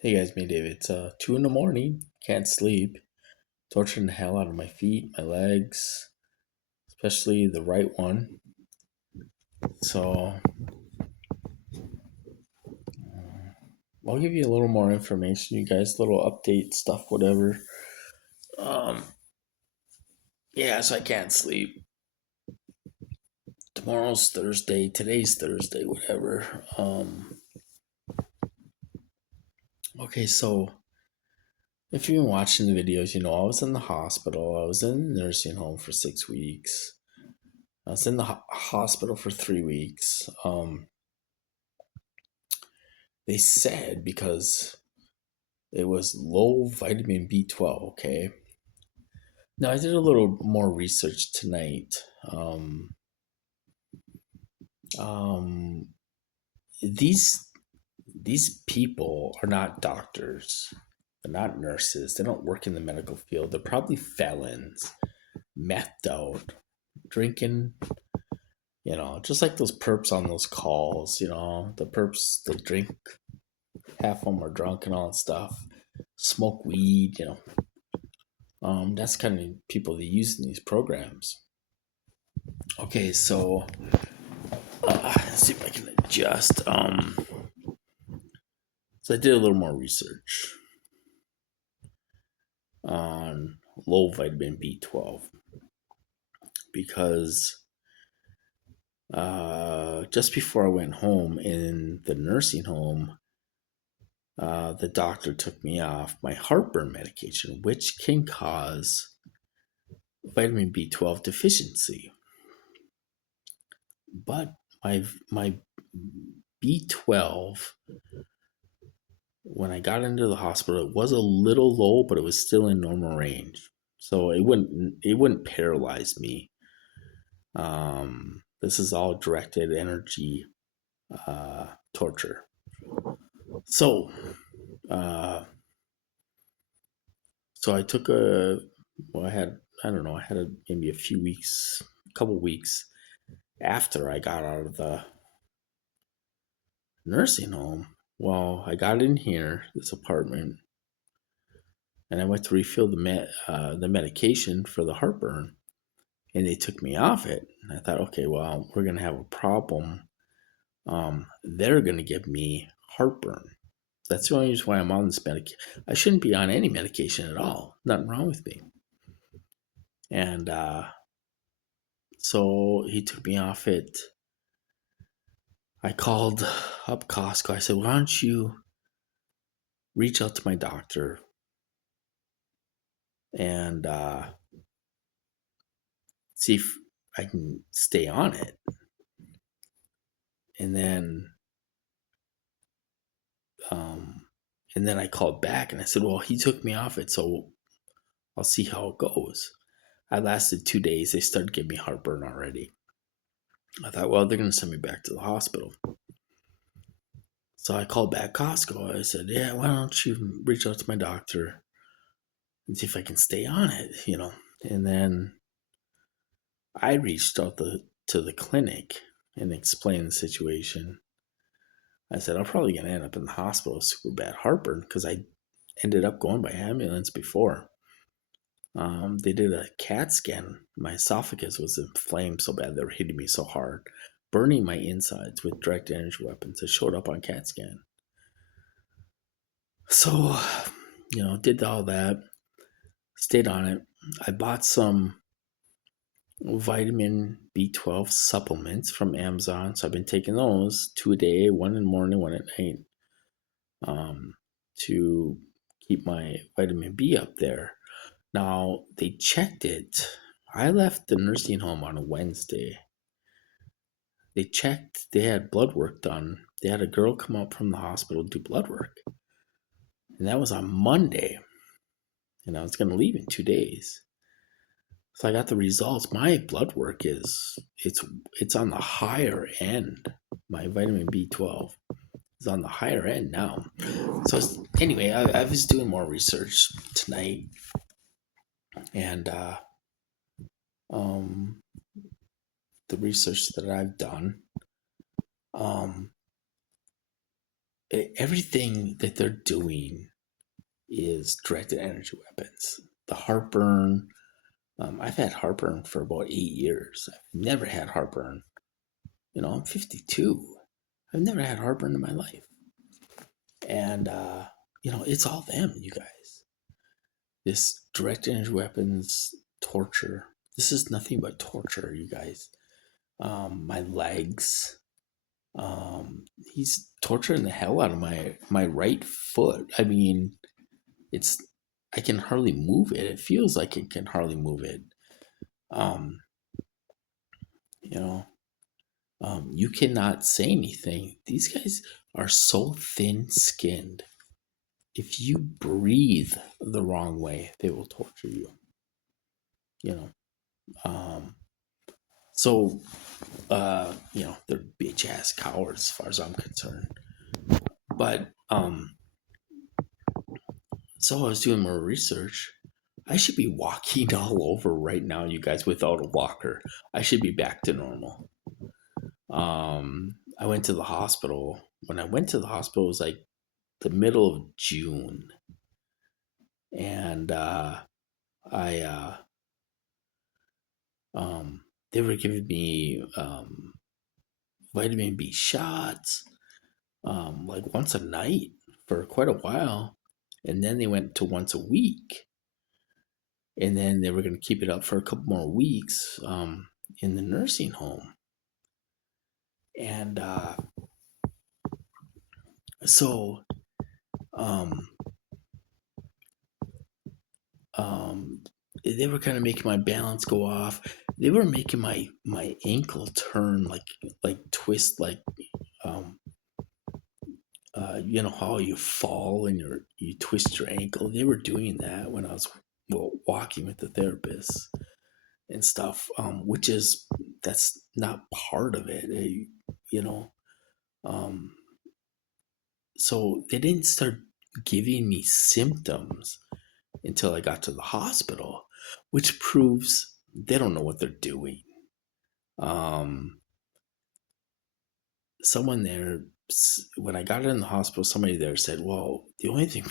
Hey guys, me David. It's 2 in the morning. Can't sleep. Torturing the hell out of my feet, my legs, especially the right one. So I'll give you a little more information, you guys. Little update stuff, whatever. Um, yeah. So I can't sleep. Tomorrow's Thursday. Today's Thursday. Whatever. Okay. So if you've been watching the videos, you know I was in the hospital. I was in the nursing home for 6 weeks. I was in the hospital for 3 weeks. They said because it was low vitamin B12. Okay. Now, I did a little more research tonight. Um, um, these these people are not doctors. They're not nurses. They don't work in the medical field. They're probably felons, methed out, drinking. Just like those perps on those calls. The perps they drink. Half of them are drunk and all that stuff. Smoke weed. That's kind of people they use in these programs. Okay, so let's see if I can adjust. So I did a little more research on low vitamin B12 because just before I went home in the nursing home, the doctor took me off my heartburn medication, which can cause vitamin B12 deficiency. But my B12 when I got into the hospital, it was a little low, but it was still in normal range. So it wouldn't paralyze me. This is all directed energy torture. So uh, so I took I don't know, I had maybe a few weeks, a couple weeks after I got out of the nursing home. Well, I got in here, this apartment, and I went to refill the medication for the heartburn, and they took me off it. And I thought, okay, well, we're gonna have a problem. They're gonna give me heartburn. That's the only reason why I'm on this medication. I shouldn't be on any medication at all. Nothing wrong with me. And so he took me off it. I called up Costco. I said, why don't you reach out to my doctor and see if I can stay on it. And then um, and then I called back and I said, well, he took me off it, so I'll see how it goes. I lasted 2 days. They started giving me heartburn already. I thought, well, they're going to send me back to the hospital. So I called back Costco. I said, yeah, why don't you reach out to my doctor and see if I can stay on it. And then I reached out to the clinic and explained the situation. I said, I'm probably going to end up in the hospital with super bad heartburn because I ended up going by ambulance before. They did a CAT scan. My esophagus was inflamed so bad they were hitting me so hard, burning my insides with direct energy weapons. It showed up on CAT scan. So, did all that, stayed on it. I bought some vitamin B12 supplements from Amazon. So I've been taking those 2 a day, one in the morning, one at night, um, to keep my vitamin B up there. Now, they checked it. I left the nursing home on a Wednesday. They checked, they had blood work done. They had a girl come up from the hospital to do blood work. And that was on Monday. And I was going to leave in 2 days. So I got the results. My blood work it's on the higher end. My vitamin B12 is on the higher end now. So anyway, I was doing more research tonight, and um, the research that I've done, um, everything that they're doing is directed energy weapons. The heartburn, I've had heartburn for about 8 years. I've never had heartburn. I'm 52. I've never had heartburn in my life. And, it's all them, you guys. This direct energy weapons, torture. This is nothing but torture, you guys. My legs. He's torturing the hell out of my right foot. I mean, it's I can hardly move it. It feels like I can hardly move it. Um, you know, you cannot say anything. These guys are so thin-skinned. If you breathe the wrong way, they will torture you. You know. So they're bitch ass cowards as far as I'm concerned. But so I was doing more research. I should be walking all over right now, you guys, without a walker. I should be back to normal. I went to the hospital. When I went to the hospital, it was like the middle of June, and I they were giving me vitamin B shots, like once a night for quite a while, and then they went to once a week, and then they were going to keep it up for a couple more weeks in the nursing home, and so um, um, they were kind of making my balance go off. They were making my ankle turn like twist like um, how you fall and you twist your ankle. They were doing that when I was walking with the therapist and stuff, which is that's not part of it, you know. Um, so they didn't start giving me symptoms until I got to the hospital, which proves they don't know what they're doing. Um, Someone there, when I got in the hospital, somebody there said, "Well, the only thing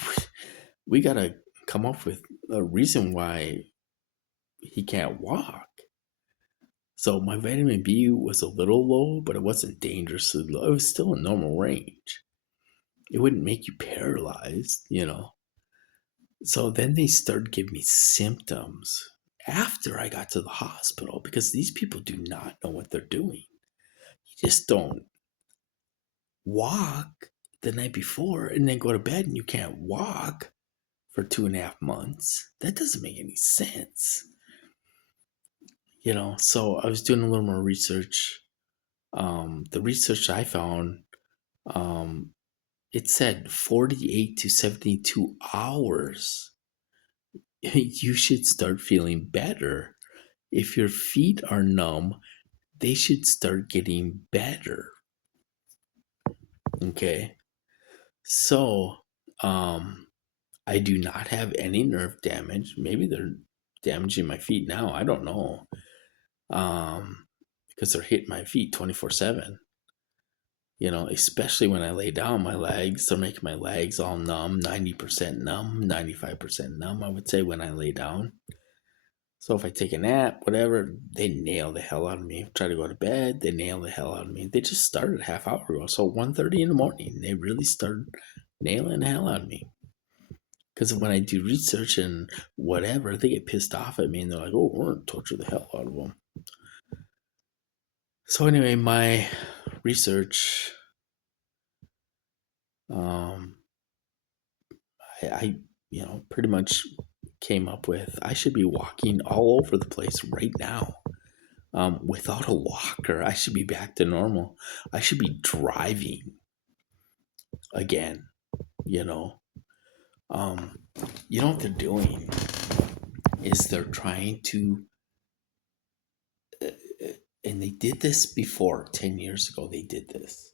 we gotta come up with a reason why he can't walk." So my vitamin B was a little low, but it wasn't dangerously low. It was still in normal range. It wouldn't make you paralyzed. So then they started giving me symptoms after I got to the hospital because these people do not know what they're doing. You just don't walk the night before and then go to bed and you can't walk for 2.5 months. That doesn't make any sense. So I was doing a little more research. The research I found, um, it said 48 to 72 hours you should start feeling better. If your feet are numb, they should start getting better. Okay. So, I do not have any nerve damage. Maybe they're damaging my feet now. I don't know. Because they're hitting my feet 24/7. Especially when I lay down, my legs, they're making my legs all numb, 90% numb, 95% numb, I would say, when I lay down. So if I take a nap, whatever, they nail the hell out of me. Try to go to bed, they nail the hell out of me. They just started a half hour ago. So 1:30 in the morning, they really started nailing the hell out of me. Because when I do research and whatever, they get pissed off at me and they're like, "Oh, we're going to torture the hell out of them." So anyway, my research, um, I pretty much came up with I should be walking all over the place right now. Without a walker, I should be back to normal. I should be driving again, you know. Um, what they're doing is they're trying to, uh, and they did this before 10 years ago. They did this.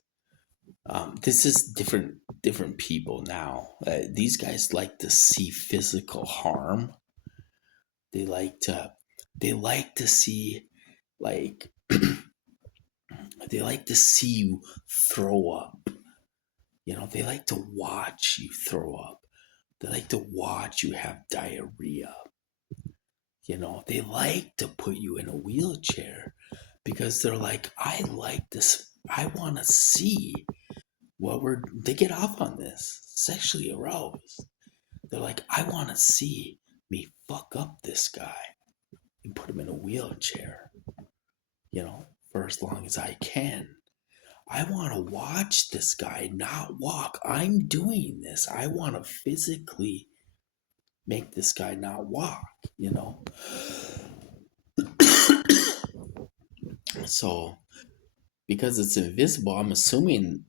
This is different people now. These guys like to see physical harm. They like to see like they like to see you throw up. They like to watch you throw up. They like to watch you have diarrhea. They like to put you in a wheelchair because they're like, I like this. I want to see they get off on this, sexually aroused. They're like, I want to see me fuck up this guy and put him in a wheelchair, for as long as I can. I want to watch this guy not walk. I'm doing this. I want to physically make this guy not walk, So, because it's invisible, I'm assuming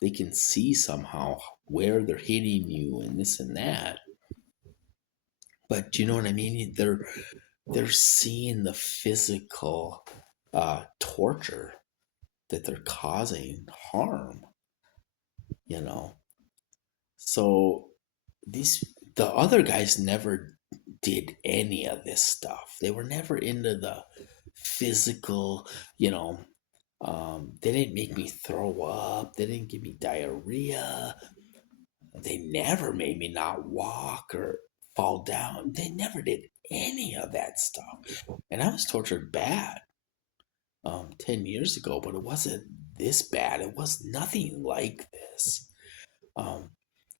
they can see somehow where they're hitting you and this and that. But you know what I mean? They're seeing the physical torture that they're causing harm, you know. So these the other guys never did any of this stuff. They were never into the physical, they didn't make me throw up. They didn't give me diarrhea. They never made me not walk or fall down. They never did any of that stuff. And I was tortured bad 10 years ago, but it wasn't this bad. It was nothing like this.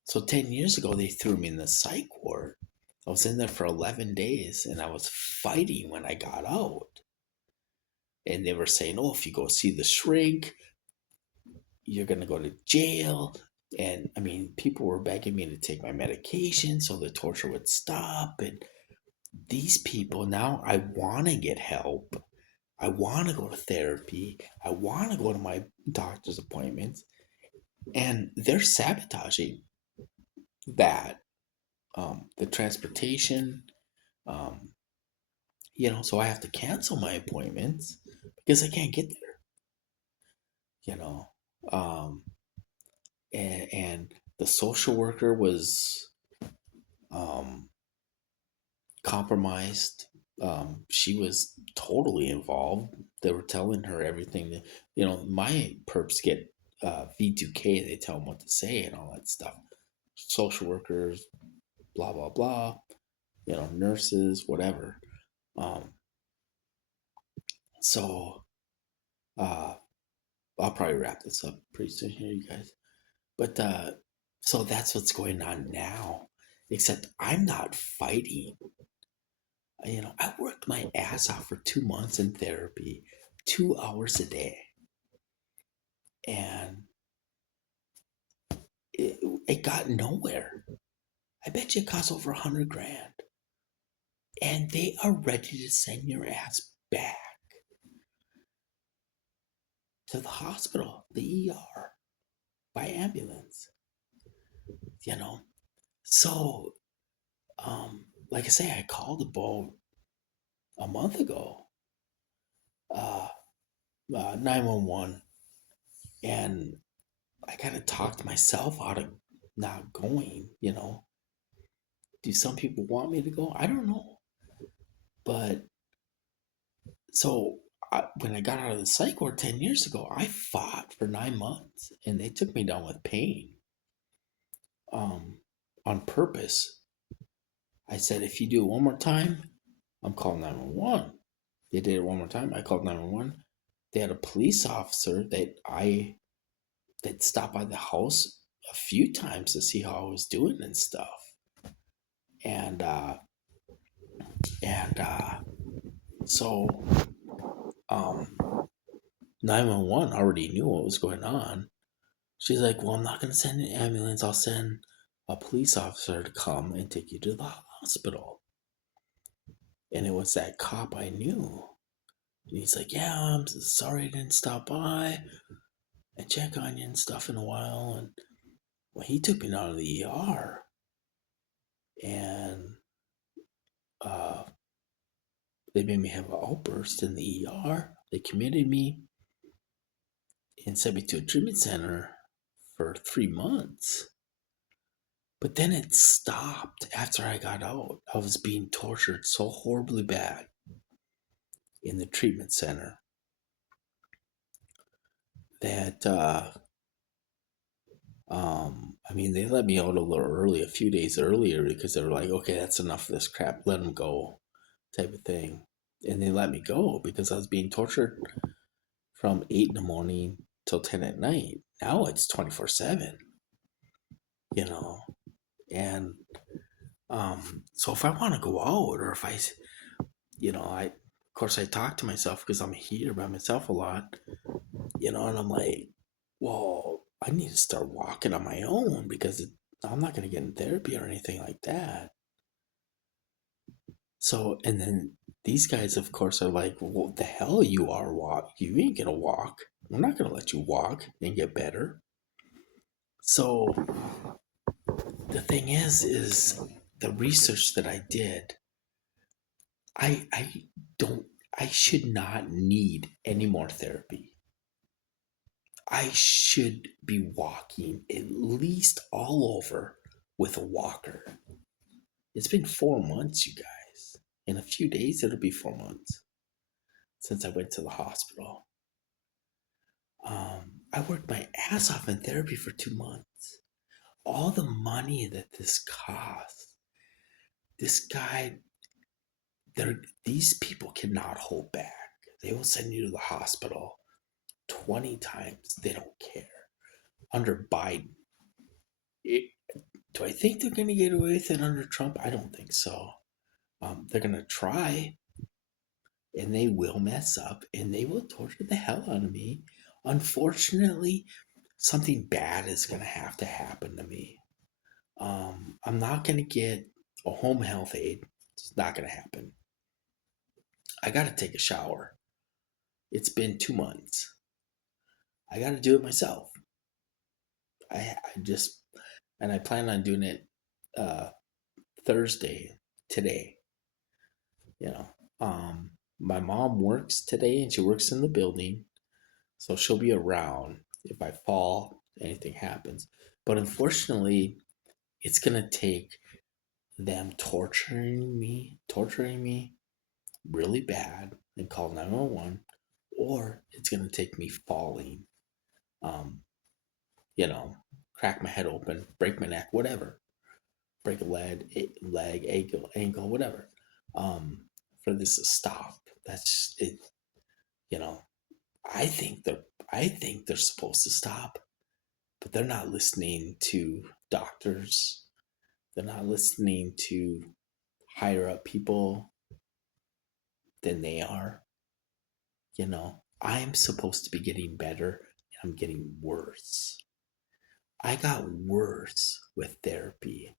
So 10 years ago, they threw me in the psych ward. I was in there for 11 days and I was fighting when I got out. And they were saying, oh, if you go see the shrink, you're going to go to jail. And I mean, people were begging me to take my medication so the torture would stop. And these people, now I want to get help. I want to go to therapy. I want to go to my doctor's appointments. And they're sabotaging that. The transportation, um, so I have to cancel my appointments because I can't get there, you know. Um, and the social worker was compromised. She was totally involved. They were telling her everything that, my perps get V2K. They tell them what to say and all that stuff. Social workers, blah, blah, blah, nurses, whatever. So I'll probably wrap this up pretty soon here, you guys. But so that's what's going on now. Except I'm not fighting. I worked my ass off for 2 months in therapy, 2 hours a day, and it got nowhere. I bet you it costs over $100,000, and they are ready to send your ass back to the hospital, the ER, by ambulance. So like I say, I called about a month ago, 911, and I kind of talked myself out of not going. Do some people want me to go? I don't know. But so when I got out of the psych ward 10 years ago, I fought for 9 months and they took me down with pain on purpose. I said, if you do it one more time, I'm calling 911. They did it one more time. I called 911. They had a police officer that stopped by the house a few times to see how I was doing and stuff. And so 911 already knew what was going on. She's like, well, I'm not going to send an ambulance. I'll send a police officer to come and take you to the hospital. And it was that cop I knew. And he's like, yeah, I'm sorry I didn't stop by and check on you and stuff in a while. And well, he took me down to the ER. And they made me have an outburst in the ER. They committed me and sent me to a treatment center for 3 months. But then it stopped after I got out. I was being tortured so horribly bad in the treatment center that I mean, they let me out a little early, a few days earlier, because they were like, okay, that's enough of this crap. Let them go, type of thing. And they let me go because I was being tortured from 8 in the morning till 10 at night. Now it's 24/7, you know. And so if I want to go out, or if of course, I talk to myself because I'm here by myself a lot, and I'm like, well, I need to start walking on my own because I'm not going to get in therapy or anything like that. So, and then these guys, of course, are like, well, what the hell you are walk? You ain't going to walk. We're not going to let you walk and get better. So the thing is the research that I did, I don't, I should not need any more therapy. I should be walking at least all over with a walker. It's been 4 months, you guys. In a few days, it'll be 4 months since I went to the hospital. I worked my ass off in therapy for 2 months. All the money that this costs, this guy, these people cannot hold back. They will send you to the hospital 20 times. They don't care. Under Biden, it, do I think they're going to get away with it under Trump? I don't think so. They're going to try, and they will mess up, and they will torture the hell out of me. Unfortunately, something bad is going to have to happen to me. I'm not going to get a home health aide. It's not going to happen. I got to take a shower. It's been 2 months. I got to do it myself. I just, and I plan on doing it uh, Thursday, today. You know, my mom works today and she works in the building, so she'll be around if I fall, anything happens. But unfortunately, it's gonna take them torturing me really bad and call 911, or it's gonna take me falling, um, you know, crack my head open, break my neck, whatever, break a leg, ankle, whatever, um, for this to stop. That's it. You know, I think they're I think they're supposed to stop, but they're not listening to doctors. They're not listening to higher up people than they are. I'm supposed to be getting better, and I'm getting worse. I got worse with therapy.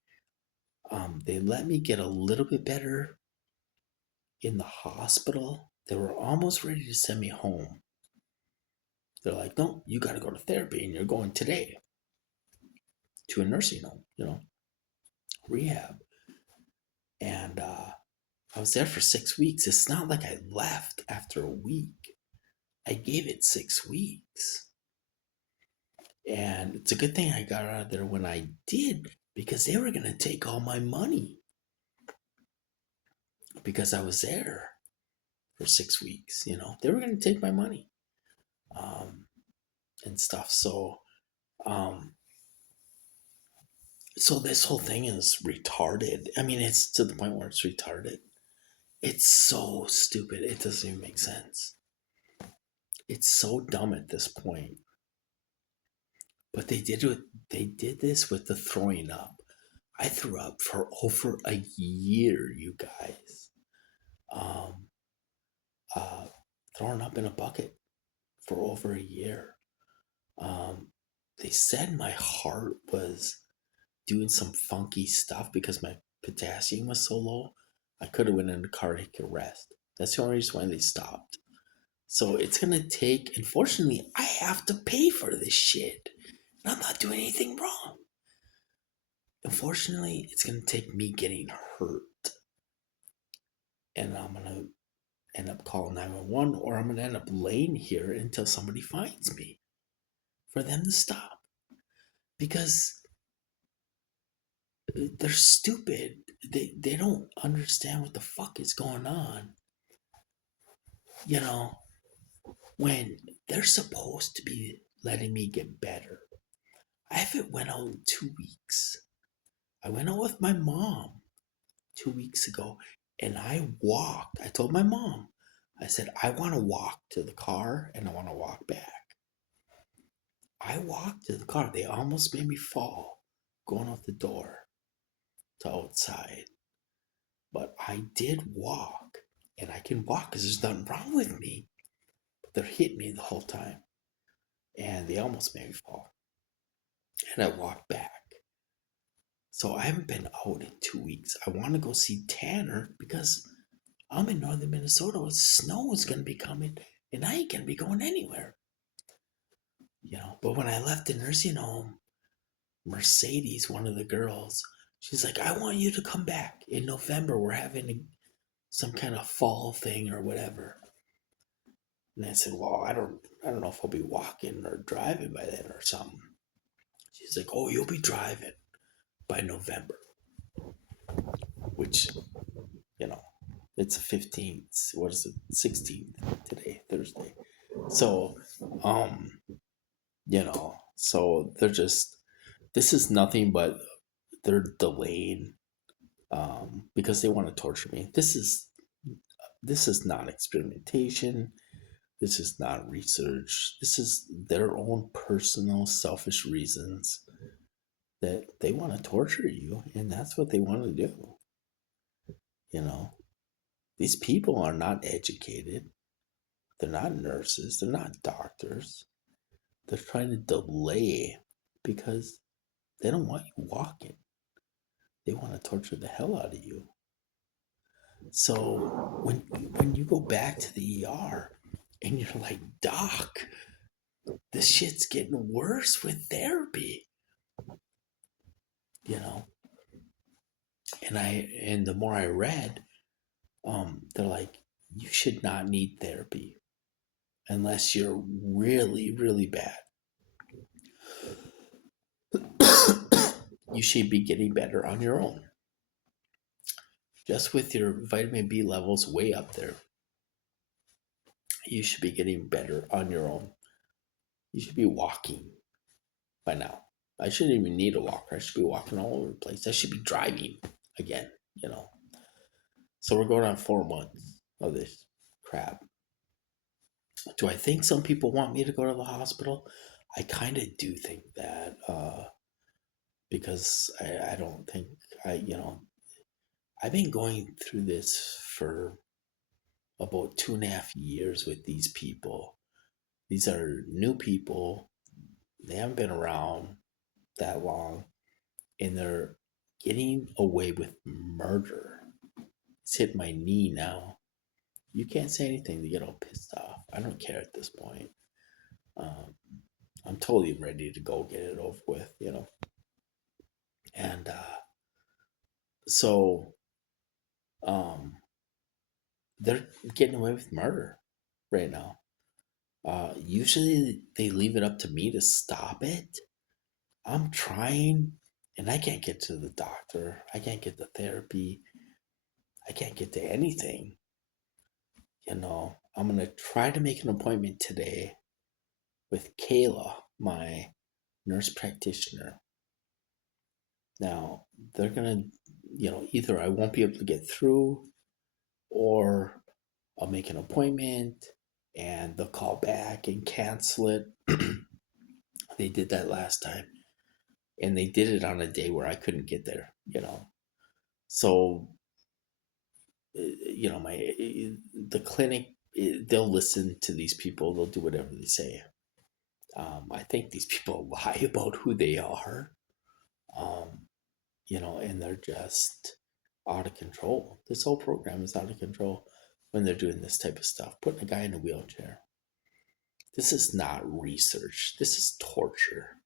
They let me get a little bit better in the hospital. They were almost ready to send me home. They're like, no, you got to go to therapy, and you're going today to a nursing home, rehab. And I was there for 6 weeks. It's not like I left after a week. I gave it 6 weeks. And it's a good thing I got out of there when I did, because they were going to take all my money because I was there for 6 weeks. They were going to take my money, um, and stuff. Um, so this whole thing is retarded. I mean, it's to the point where it's retarded. It's so stupid. It doesn't even make sense. It's so dumb at this point. But they did this with the throwing up. I threw up for over a year, you guys. Um, uh, Throwing up in a bucket for over a year. Um, they said my heart was doing some funky stuff because my potassium was so low. I could have went into cardiac arrest. That's the only reason why they stopped. So it's gonna take. Unfortunately, I have to pay for this shit, and I'm not doing anything wrong. Unfortunately, it's gonna take me getting hurt, and I'm gonna end up calling 911, or I'm gonna end up laying here until somebody finds me for them to stop, because they're stupid. They don't understand what the fuck is going on. You know, when they're supposed to be letting me get better. I haven't went out in 2 weeks. I went out with my mom 2 weeks ago, and I walked. I told my mom, I said, I want to walk to the car and I want to walk back. I walked to the car. They almost made me fall going out the door to outside. But I did walk, and I can walk because there's nothing wrong with me. But they're hitting me the whole time, and they almost made me fall. And I walked back. So I haven't been out in 2 weeks. I want to go see Tanner because I'm in northern Minnesota. Snow is going to be coming, and I ain't going to be going anywhere. But when I left the nursing home, Mercedes, one of the girls, she's like, I want you to come back in November. We're having some kind of fall thing or whatever. And I said, well, I don't know if I'll be walking or driving by then or something. She's like, oh, you'll be driving by November, which, you know, it's the 15th. What is it? 16th today, Thursday. So, so they're just, this is nothing but they're delaying because they want to torture me. This is not experimentation. This is not research. This is their own personal selfish reasons that they want to torture you, and that's what they want to do. You know, these people are not educated. They're not nurses. They're not doctors. They're trying to delay because they don't want you walking. They want to torture the hell out of you. So when you go back to the ER and you're like, Doc, this shit's getting worse with therapy, you know. And the more I read, they're like, you should not need therapy unless you're really, really bad. You should be getting better on your own. Just with your vitamin B levels way up there, you should be getting better on your own. You should be walking by now. I shouldn't even need a walker. I should be walking all over the place. I should be driving again, you know. So we're going on 4 months of this crap. Do I think some people want me to go to the hospital? I kind of do think that because I don't think I've been going through this for about 2.5 years with these people. These are new people. They haven't been around that long, and they're getting away with murder. It's hit my knee now. You can't say anything to get all pissed off. I don't care at this point. Um, I'm totally ready to go get it over with, you know. And so um, they're getting away with murder right now. Usually they leave it up to me to stop it. I'm trying, and I can't get to the doctor. I can't get the therapy. I can't get to anything. I'm going to try to make an appointment today with Kayla, my nurse practitioner. Now, they're going to, either I won't be able to get through or I'll make an appointment and they'll call back and cancel it. They did that last time. And they did it on a day where I couldn't get there. So, the clinic, they'll listen to these people. They'll do whatever they say. I think these people lie about who they are. And they're just out of control. This whole program is out of control when they're doing this type of stuff, putting a guy in a wheelchair. This is not research. This is torture.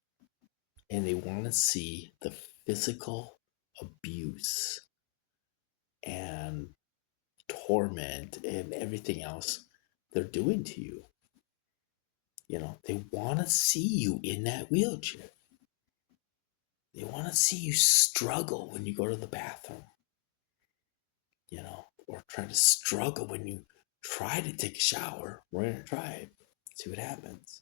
And they want to see the physical abuse and torment and everything else they're doing to you. They want to see you in that wheelchair. They want to see you struggle when you go to the bathroom, or try to struggle when you try to take a shower. We're going to try it, see what happens.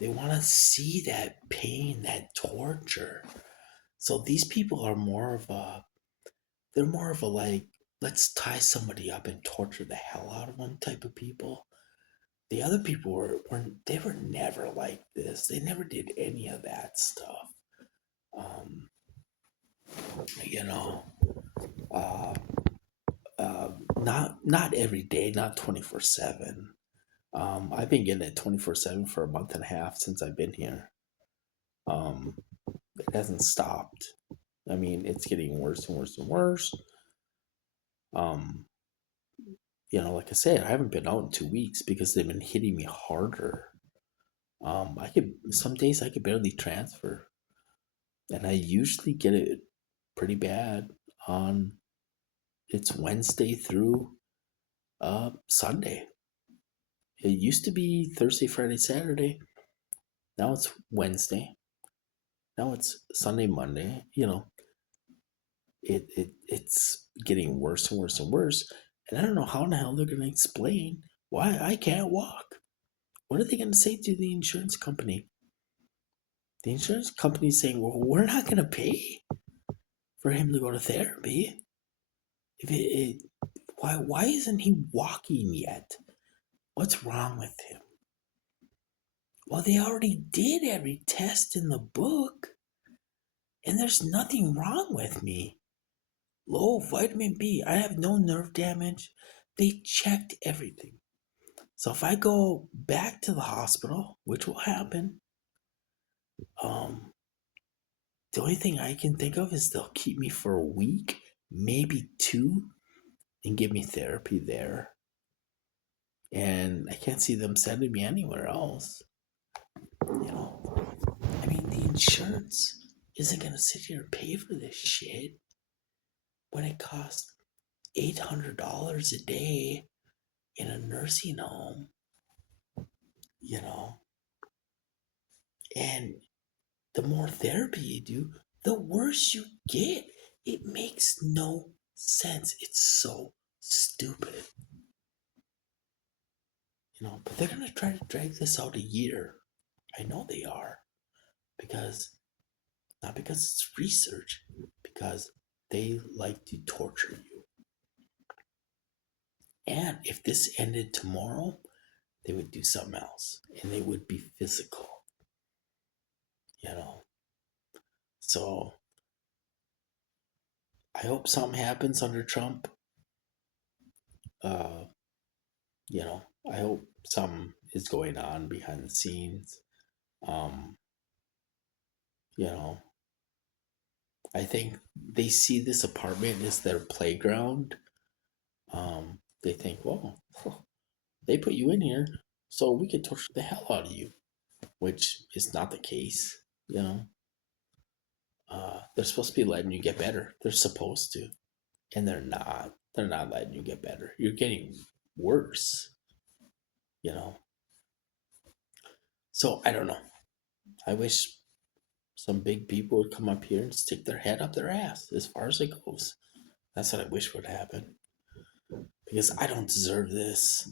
They want to see that pain, that torture. So these people are they're more of a like, let's tie somebody up and torture the hell out of them type of people. The other people they were never like this. They never did any of that stuff. Um, you know, uh, not every day, not 24/7. I've been getting it 24/7 for a month and a half since I've been here. Um, it hasn't stopped. I mean, it's getting worse and worse and worse. Um, like I said, I haven't been out in 2 weeks because they've been hitting me harder. I could some days I could barely transfer, and I usually get it pretty bad on it's Wednesday through Sunday. It used to be Thursday, Friday, Saturday. Now it's Wednesday. Now it's Sunday, Monday. It's getting worse and worse and worse. And I don't know how in the hell they're going to explain why I can't walk. What are they going to say to the insurance company? The insurance company is saying, "Well, we're not going to pay for him to go to therapy. If why isn't he walking yet? What's wrong with him?" Well, they already did every test in the book, and there's nothing wrong with me. Low vitamin B. I have no nerve damage. They checked everything. So if I go back to the hospital, which will happen, um, the only thing I can think of is they'll keep me for a week, maybe two, and give me therapy there. And I can't see them sending me anywhere else. I mean, the insurance isn't gonna sit here and pay for this shit when it costs $800 a day in a nursing home. You know, and the more therapy you do, the worse you get. It makes no sense. It's so stupid. But they're going to try to drag this out a year. I know they are. Because, not because it's research, because they like to torture you. And if this ended tomorrow, they would do something else. And they would be physical. You know. So, I hope something happens under Trump. Uh, I hope something is going on behind the scenes. Um, you know, I think they see this apartment as their playground. They think, well, they put you in here so we can torture the hell out of you, which is not the case. You know, they're supposed to be letting you get better. They're supposed to, and they're not. They're not letting you get better. You're getting worse. You know. So I don't know. I wish some big people would come up here and stick their head up their ass as far as it goes. That's what I wish would happen. Because I don't deserve this.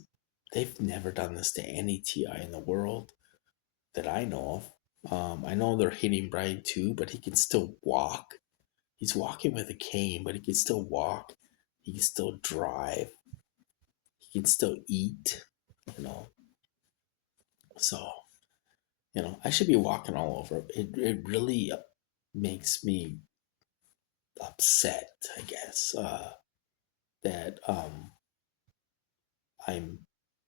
They've never done this to any TI in the world that I know of. I know they're hitting Brian too, but he can still walk. He's walking with a cane, but he can still walk. He can still drive. He can still eat, you know. So, I should be walking all over. It really makes me upset, I guess, that I'm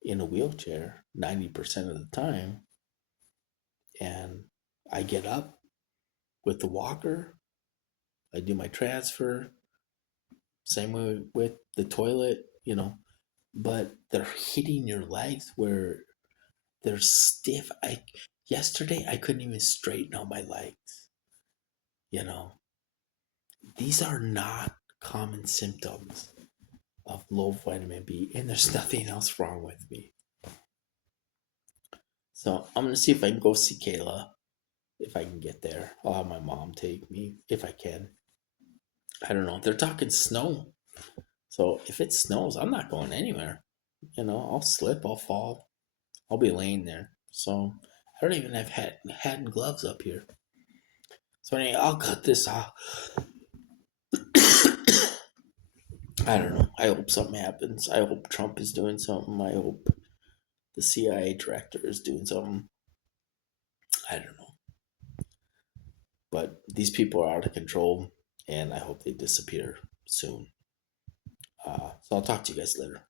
in a wheelchair 90% of the time, and I get up with the walker, I do my transfer, same way with the toilet, but they're hitting your legs where they're stiff. Yesterday I couldn't even straighten out my legs, you know. These are not common symptoms of low vitamin B, and there's nothing else wrong with me. So I'm gonna see if I can go see Kayla. If I can get there, I'll have my mom take me if I can. I don't know. They're talking snow, so if it snows, I'm not going anywhere. I'll slip, I'll fall, I'll be laying there. So I don't even have hat and gloves up here. So anyway, I'll cut this off. I don't know. I hope something happens. I hope Trump is doing something. I hope the CIA director is doing something. I don't know. But these people are out of control, and I hope they disappear soon. So I'll talk to you guys later.